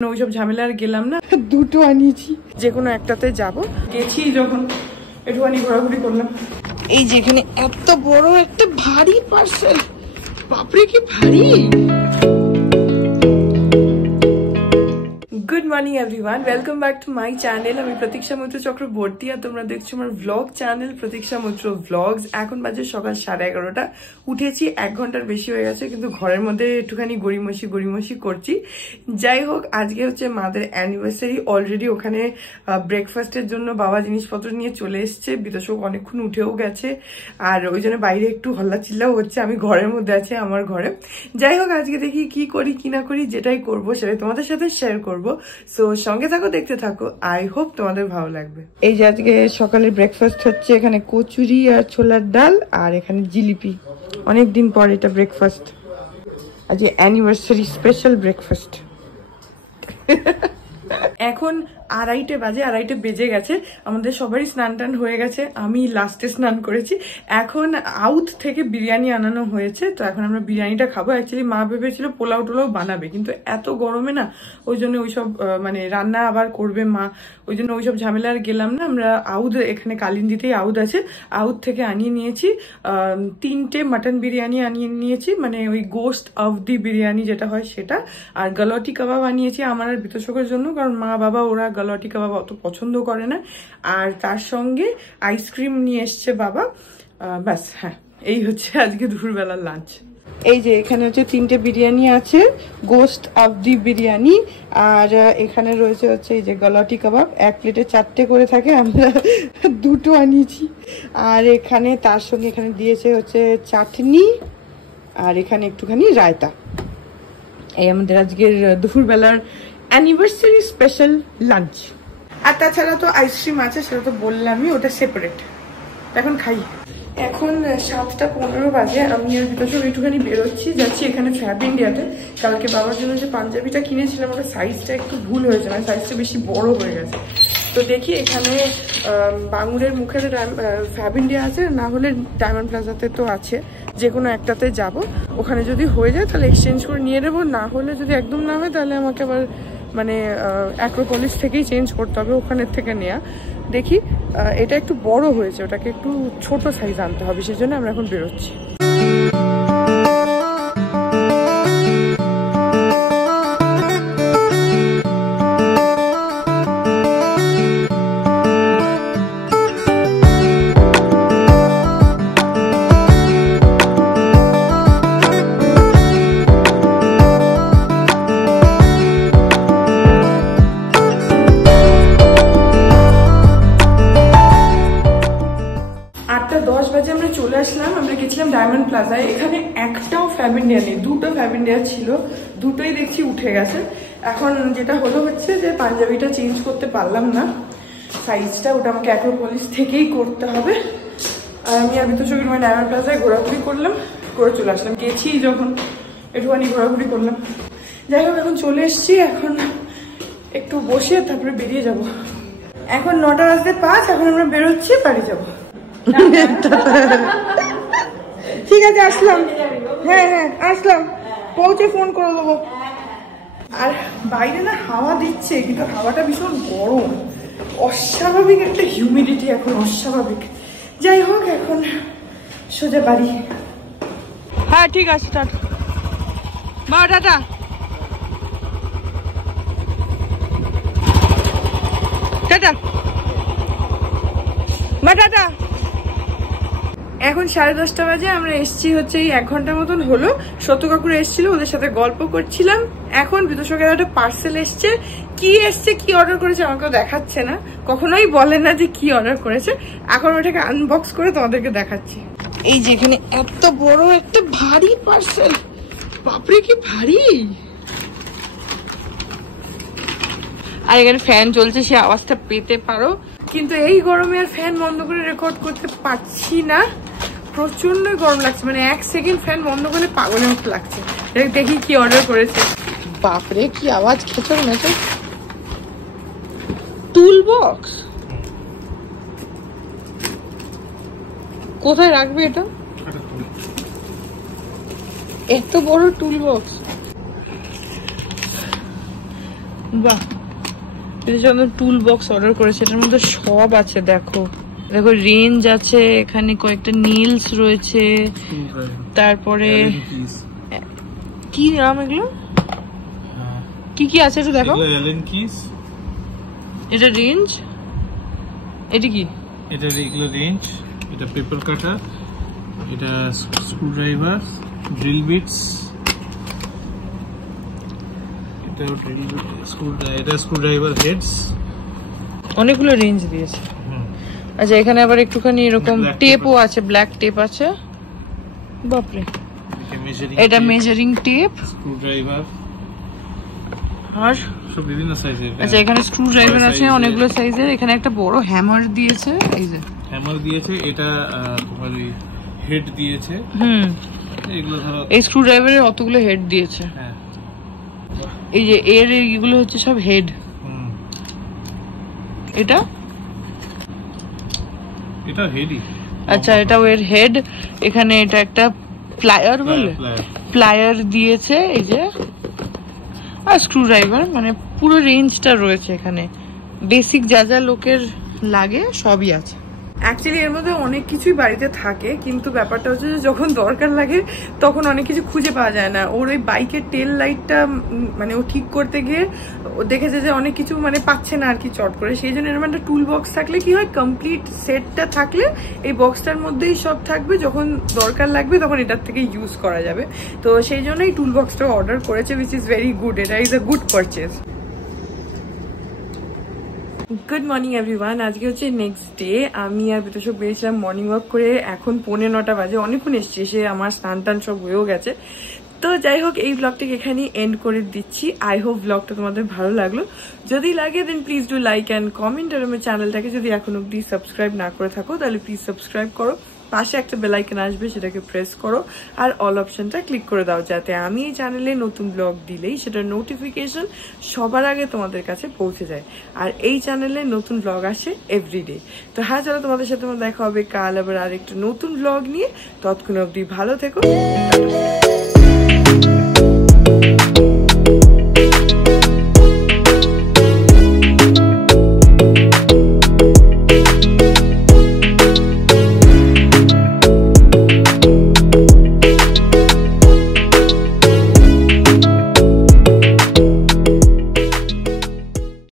ওইসব ঝামেলা আর গেলাম না, দুটো আনিয়েছি, যে কোনো একটাতে যাব। গেছি যখন একটুখানি ঘোরাঘুরি করলাম। এই যেখানে এত বড় একটা ভারী পার্সেল, বাপরে কি ভারী। Good morning everyone, welcome back to my channel. আমি প্রতীক্ষা মৈত্র চক্রবর্তী আর তোমরা দেখছো আমার ভ্লগ চ্যানেল প্রতীক্ষা মৈত্র ভ্লগস। এখন বাজে সকাল 11:30। উঠেছি 1 ঘন্টার বেশি হয়ে গেছে, কিন্তু ঘরের মধ্যে একটুখানি গড়িমসি করছি। যাই হোক, আজকে হচ্ছে মাদের অ্যানিভার্সারি। অলরেডি ওখানে ব্রেকফাস্টের জন্য বাবা জিনিসপত্র নিয়ে চলে এসছে। বিতোষক অনেকক্ষণ উঠেও গেছে, আর ওই জন্য বাইরে একটু হল্লা চিল্লাও হচ্ছে। আমি ঘরের মধ্যে আছি, আমার ঘরে। যাই হোক, আজকে দেখি কি করি কি না করি, যেটাই করবো সেটাই তোমাদের সাথে শেয়ার করবো। সো সঙ্গে থাকো, দেখতে থাকো। আই হোপ তোমাদের ভালো লাগবে। এই যে আজকে সকালের ব্রেকফাস্ট হচ্ছে, এখানে কচুরি আর ছোলার ডাল, আর এখানে জিলিপি। অনেকদিন পর এটা ব্রেকফাস্ট, আজকে অ্যানিভার্সারি স্পেশাল ব্রেকফাস্ট। এখন 2:30 বেজে গেছে। আমাদের সবারই স্নান টান হয়ে গেছে, আমি লাস্টে স্নান করেছি। এখন আউট থেকে বিরিয়ানি আনানো হয়েছে, তো এখন আমরা বিরিয়ানিটা খাবো। অ্যাকচুয়ালি মা ভেবেছিল পোলাও টোলাও বানাবে, কিন্তু এত গরমে না, ওই জন্য ওইসব মানে রান্না আবার করবে মা, ওই জন্য ওইসব ঝামেলা আর গেলাম না। আমরা আউদ, এখানে কালিন্দিতেই আউদ আছে, আউদ থেকে আনিয়ে নিয়েছি 3টে মাটন বিরিয়ানি আনিয়ে নিয়েছি, মানে ওই গোস্ট অফ দি বিরিয়ানি যেটা হয় সেটা। আর গালটি কাবাব আনিয়েছি আমার আর বিতোষকের জন্য, কারণ মা বাবা ওরা গালটি কাবাব অত পছন্দ করে না। আর তার সঙ্গে আইসক্রিম নিয়ে এসছে বাবা। ব্যাস, হ্যাঁ, এই হচ্ছে আজকে দুপুরবেলার লাঞ্চ। এই যে এখানে হচ্ছে 3টে বিরিয়ানি আছে, গোস্ট অফ দি বিরিয়ানি। আর এখানে রয়েছে হচ্ছে এই যে গালটি কাবাব, 1 প্লেটে 4টে করে থাকে, আমরা 2টো আনিয়েছি। আর এখানে তার সঙ্গে এখানে দিয়েছে হচ্ছে চাটনি, আর এখানে একটুখানি রায়তা। এই আমাদের আজকের দুপুরবেলার অ্যানিভার্সারি স্পেশাল লাঞ্চ। আর তাছাড়া তো আইসক্রিম আছে, সেটা তো বললামই, ওটা সেপারেট। এখন খাই। এখন 7:15 বাজে। আমি আর বিতোষক একটুখানি বেরোচ্ছি, যাচ্ছি এখানে ফ্যাব ইন্ডিয়াতে। কালকে বাবার জন্য যে পাঞ্জাবিটা কিনেছিলাম, ওটা সাইজটা একটু ভুল হয়েছে, মানে সাইজটা বেশি বড় হয়ে গেছে। তো দেখি এখানে বাঙুরের মুখে ফ্যাব ইন্ডিয়া আছে, না হলে ডায়মন্ড প্লাজাতে তো আছে, যে কোনো একটাতে যাব। ওখানে যদি হয়ে যায় তাহলে এক্সচেঞ্জ করে নিয়ে নেবো, না হলে যদি একদম না হয় তাহলে আমাকে আবার মানে অ্যাক্রোপলিস থেকেই চেঞ্জ করতে হবে, ওখানের থেকে নেওয়া। দেখি, এটা একটু বড় হয়েছে, ওটাকে একটু ছোট সাইজ আনতে হবে, সেই জন্য আমরা এখন বেরোচ্ছি। আমরা চলে আসলাম, আমরা গেছিলাম ডায়মন্ড প্লাজায়। এখানে একটাও ফ্যাব ইন্ডিয়া নেই, 2টো ফ্যাব ইন্ডিয়া ছিল, 2টোই দেখছি উঠে গেছে। এখন যেটা হলো হচ্ছে যে পাঞ্জাবিটা চেঞ্জ করতে পারলাম না সাইজটা, ওটা আমাকে অ্যাক্রোপলিস থেকেই করতে হবে। আর আমি আর বিতোষক মানে ডায়মন্ড প্লাজায় ঘোরাঘুরি করলাম, করে চলে আসলাম। গেছি যখন একটুখানি ঘোরাঘুরি করলাম। যাই হোক, এখন চলে এসছি, এখন একটু বসে তারপরে বেরিয়ে যাব। এখন 9:05, এখন আমরা বেরোচ্ছি, বাড়ি যাবো। ঠিক আছে, আসলাম। হ্যাঁ হ্যাঁ, আসলাম, পৌঁছে ফোন করে দেবো। আর বাইরে না হাওয়া দিচ্ছে, কিন্তু হাওয়াটা ভীষণ গরম, অস্বাভাবিক একটা হিউমিডিটি এখন, অস্বাভাবিক। যাই হোক, এখন সোজা বাড়ি। হ্যাঁ ঠিক আছে, টাটা বা টাটা। টাটা বা টাটা। এখন 10:30 বাজে। আমরা এসছি হচ্ছে এই 1 ঘন্টার মতন হলো। সত্য কাকুর এসছিল, ওদের সাথে গল্প করছিলাম। এখন বিতোষকের একটা পার্সেল এসছে। কি এসছে, কি অর্ডার করেছে আমাকেও দেখাচ্ছে না, কখনোই বলে না যে কি অর্ডার করেছে। এখন ওটাকে আনবক্স করে তোমাদেরকে দেখাচ্ছি। এই যে এখানে এত বড় একটা ভারী পার্সেল, বাপরে কি ভারী। আর এখানে ফ্যান চলছে, সে আওয়াজটা পেতে পারো, কিন্তু এই গরমে আর ফ্যান বন্ধ করে রেকর্ড করতে পারছি না, প্রচন্ড গরম লাগছে। মানে 1 সেকেন্ড ফ্যান বন্ধ করলে পাগলের মতো লাগছে। দেখি কি অর্ডার করেছে। বাপরে কি আওয়াজ, খেচর মেচর। টুল বক্স কোথায় রাখবে এটা? এত বড় টুল বক্স, বাহ, টুল বক্স অর্ডার করেছে, এটার মধ্যে সব আছে। দেখো দেখো রেঞ্জ আছে, এখানে কয়েকটা নেলস রয়েছে, তারপরে কি নাম এগুলো, কি কি আছে একটু দেখো। এটা রেঞ্জ, এটা কি, এটা এগুলো রেঞ্জ, এটা পেপার কাটার, এটা স্ক্রুড্রাইভার, ড্রিল বিটস, এটা স্ক্রুড্রাইভার হেডস, অনেকগুলো রেঞ্জ দিয়েছে। আচ্ছা এখানে আবার একটুখানি এরকম টেপও আছে, ব্ল্যাক টেপ আছে। বাপরে, এটা মেজারিং টেপ, স্ক্রুড্রাইভার আর সব বিভিন্ন সাইজের। আচ্ছা এখানে স্ক্রুড্রাইভার আছে অনেকগুলো সাইজের, এখানে একটা বড় হ্যামার দিয়েছে, এই যে হ্যামার দিয়েছে, এটা তোমার হেড দিয়েছে। এগুলো ধরো এই স্ক্রুড্রাইভারের অতগুলো হেড দিয়েছে। হ্যাঁ, এই যে এর এগুলো হচ্ছে সব হেড। এটা হেডই। আচ্ছা এটাও এর হেড। এখানে এটা একটা প্লায়ার বলে, প্লায়ার দিয়েছে, এই যে আর স্ক্রুড্রাইভার, মানে পুরো রেঞ্জটা রয়েছে এখানে। বেসিক যা যা লোকের লাগে সবই আছে। অ্যাকচুয়ালি এর মধ্যে অনেক কিছুই বাড়িতে থাকে, কিন্তু ব্যাপারটা হচ্ছে যে যখন দরকার লাগে তখন অনেক কিছু খুঁজে পাওয়া যায় না। ওর ওই বাইকের টেল লাইটটা মানে ও ঠিক করতে গিয়ে ও দেখেছে যে অনেক কিছু মানে পাচ্ছে না আর কি চট করে, সেই জন্য এরকম একটা টুল বক্স থাকলে কি হয়, কমপ্লিট সেটটা থাকলে এই বক্সটার মধ্যেই সব থাকবে, যখন দরকার লাগবে তখন এটার থেকে ইউজ করা যাবে। তো সেই জন্য এই টুল বক্সটা অর্ডার করেছে, উইচ ইজ ভেরি গুড। এটা is a good purchase. Good morning everyone, আজকে হচ্ছে নেক্সট ডে। আমি আর বিতোষক বেরিয়েছিলাম মর্নিং ওয়াক করে, এখন 9:45 বাজে, অনেকক্ষণ এসছি, এসে আমার স্নান টান সব হয়েও গেছে। তো যাই হোক, এই ব্লগটিকে এখানেই এন্ড করে দিচ্ছি। আই হোপ ব্লগটা তোমাদের ভালো লাগলো। যদি লাগে then please do like and comment, আর আমার চ্যানেলটাকে যদি এখন অব্দি সাবস্ক্রাইব না করে থাকো তাহলে প্লিজ সাবস্ক্রাইব করো। পাশে একটা বেল আইকন আসবে, সেটাকে প্রেস করো, আর অল অপশনটা ক্লিক করে দাও, যাতে আমি এই চ্যানেলে নতুন ব্লগ দিলেই সেটার নোটিফিকেশন সবার আগে তোমাদের কাছে পৌঁছে যায়। আর এই চ্যানেলে নতুন ব্লগ আসে এভরিডে। তো হ্যাঁ, চলো তোমাদের সাথে দেখা হবে কাল আবার আরেকটা নতুন ব্লগ নিয়ে। ততক্ষণ অবধি ভালো থেকো।